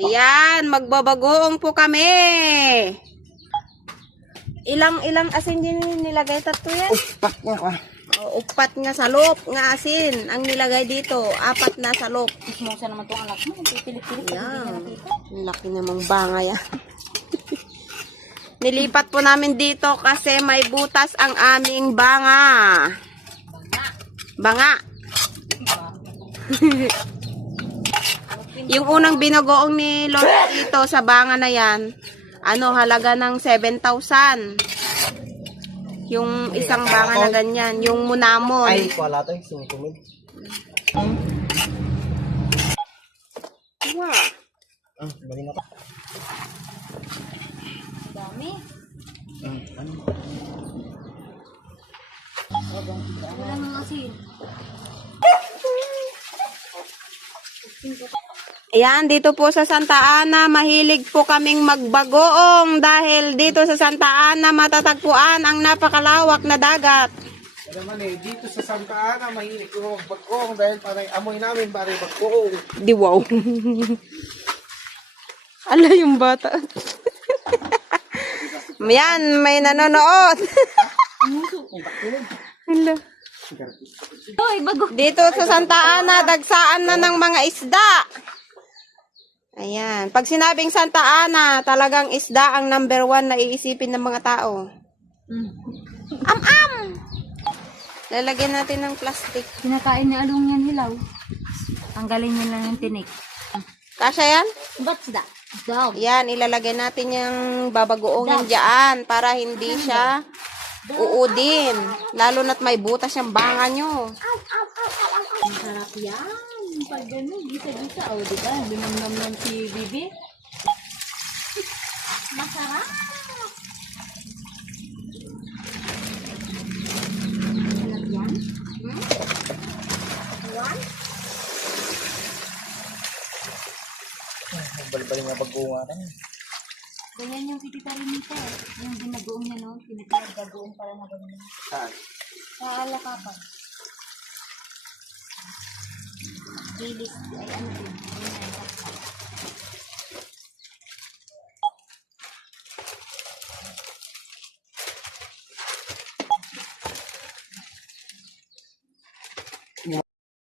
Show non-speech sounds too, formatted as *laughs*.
Ayan, magbabagoong po kami. Ilang ilang asin din nilagay tatlo yan? Pak nga ka. O, upat nga salop nga asin ang nilagay dito. Apat na salop. Ismosa naman tong anak mo. Pipilit-pilit. Ayan. Ang laki namang banga yan. *laughs* Nilipat po namin dito kasi may butas ang aming banga. Banga. *laughs* Yung unang binagoong ni Lord dito sa banga na yan, ano, halaga ng 7,000. Yung isang banga na ganyan, yung munamon. Ay, wala to. Sumusunod. Wow. Ah, bali na ka. Dami. Ah, ano? Wala nang asin. Ayan, dito po sa Santa Ana, mahilig po kaming magbagoong dahil dito sa Santa Ana matatagpuan ang napakalawak na dagat. Naman eh, dito sa Santa Ana, mahilig ko magbagoong dahil parang amoy namin, parang baggoong. Di wow. Ala yung bata. Yan, may nanonood. Bago. Dito sa Santa Ana, dagsaan na ng mga isda. Ayan. Pag sinabing Santa Ana, talagang isda ang number one na iisipin ng mga tao. Am-am! Lalagyan natin ng plastic. Kinakain ni Along yan hilaw. Tanggalin niya lang yung tinik. Kasya yan? What's that? Dog. Yan, ilalagay natin yung babagoongin dyan para hindi siya uudin. Lalo na't may butas yung banga nyo. Masarap yan. Pag gano'n, gisa-gisa. O, di ba? Binamnam ng si Bibi. Masarap. Masarap yan? Hmm? One? Balbali nga. Ganyan yung kititarin nito. Yung binagoong niya, no? Pinagbagoong para na ganyan. Saan? Sa alakapan. Bilis. Ay, ano din.